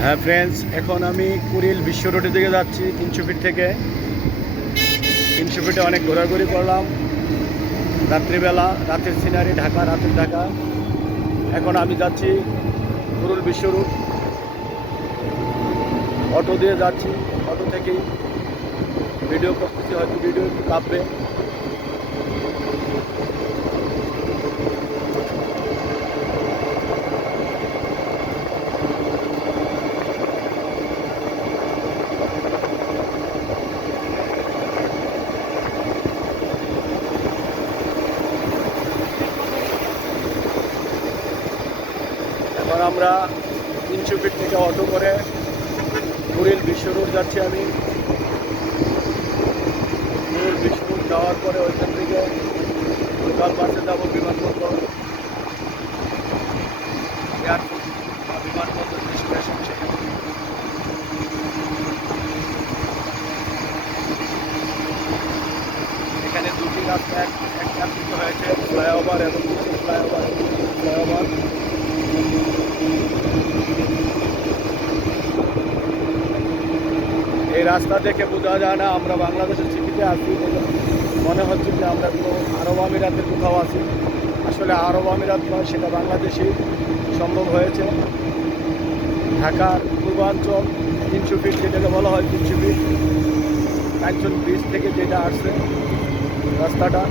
হ্যাঁ ফ্রেন্ডস, এখন আমি কুড়িল বিশ্ব রোডের দিকে যাচ্ছি। 300 ফিট থেকে 300 ফিটে অনেক ঘোরাঘুরি করলাম রাত্রিবেলা। রাতের সিনারি, ঢাকা, রাতের ঢাকা। এখন আমি যাচ্ছি কুড়িল বিশ্ব রোড। অটো দিয়ে যাচ্ছি, অটো থেকেই ভিডিও করতেছি, হয়তো ভিডিও একটু কাঁপবে। এখন আমরা 300 ফিট থেকে অটো করে কুড়িল বিশ্ব রোড যাচ্ছি। আমি কুড়িল বিশ্ব রোড যাওয়ার পরে ওইখান থেকে লোকাল বাসে যাবো বিমানবন্দর, এয়ারপোর্ট, বিমানবন্দর স্টেশন। সেখানে এখানে দুটি রাস্তা একত্রিত হয়েছে, ফ্লাইওভার এবং ফ্লাইওভার। এই রাস্তা দেখে বোঝা যায় না আমরা বাংলাদেশের সিটিতে আছি, মনে হচ্ছে যে আমরা কোনো আরব আমিরাতের কোথাও আছি। আসলে আরব আমিরাত নয়, সেটা বাংলাদেশেই সম্ভব হয়েছে। ঢাকার পূর্বাঞ্চল 300 ফিট, যেটাকে বলা হয় 300 ফিট, কাঞ্চন ব্রিজ থেকে যেটা আসছে রাস্তাটা।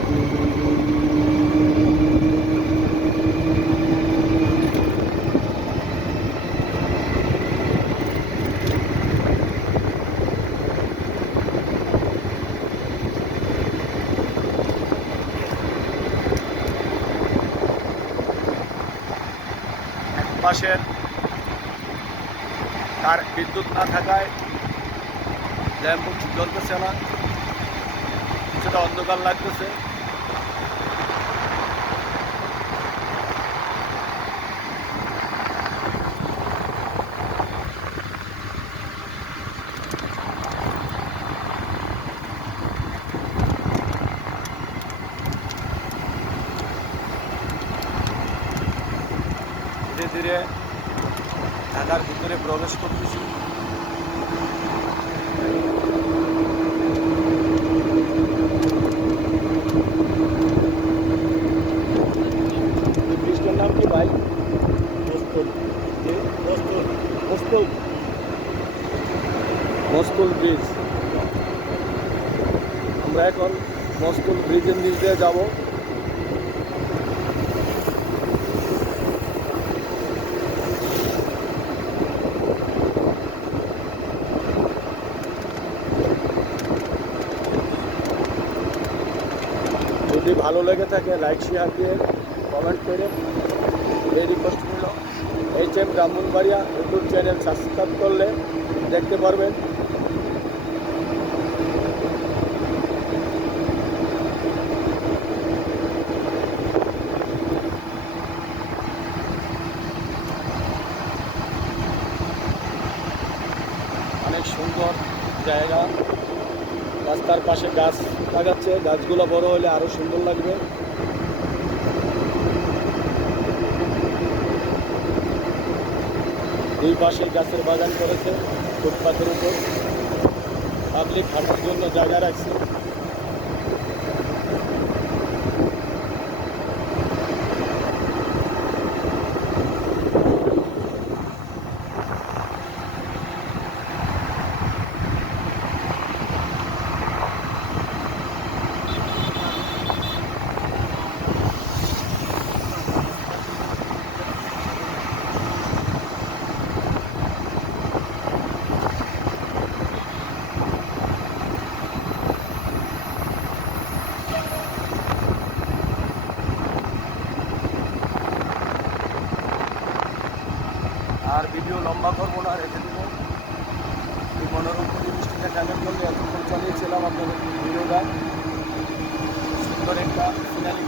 পাশের তার বিদ্যুৎ না থাকায় ল্যাম্প জ্বলতেছে না, কিছুটা অন্ধকার লাগতেছে। ধীরে ধীরে ঢাকার ভিতরে প্রবেশ করতেছি। ব্রিজটার নাম কি ভাই? মস্কুল ব্রিজ। আমরা এখন মস্কুল ব্রিজের নিচ দিয়ে যাবো। যদি ভালো লেগে থাকে লাইক শেয়ার দিয়ে কমেন্ট করে এই রিকোয়েস্ট করল। HM Brahmanbaria YouTube channel subscribe করলে দেখতে পারবেন। অনেক সুন্দর জায়গা, রাস্তার পাশে গাছ লাগাচ্ছে, গাছগুলো বড় হলে আরো সুন্দর লাগবে। দুই পাশে গাছের বাগান করেছে, ফুটপাতের উপর পাবলিক হাঁটার জন্য জায়গা রাখছে। আর ভিডিও লম্বা করবো না, রেখে দেবো। এই মনোরম পরিবেশটিকে ক্যামেরা করলে এতক্ষণ চালিয়েছিলাম আপনাদের ভিডিওটা। সুন্দর একটা সিনারি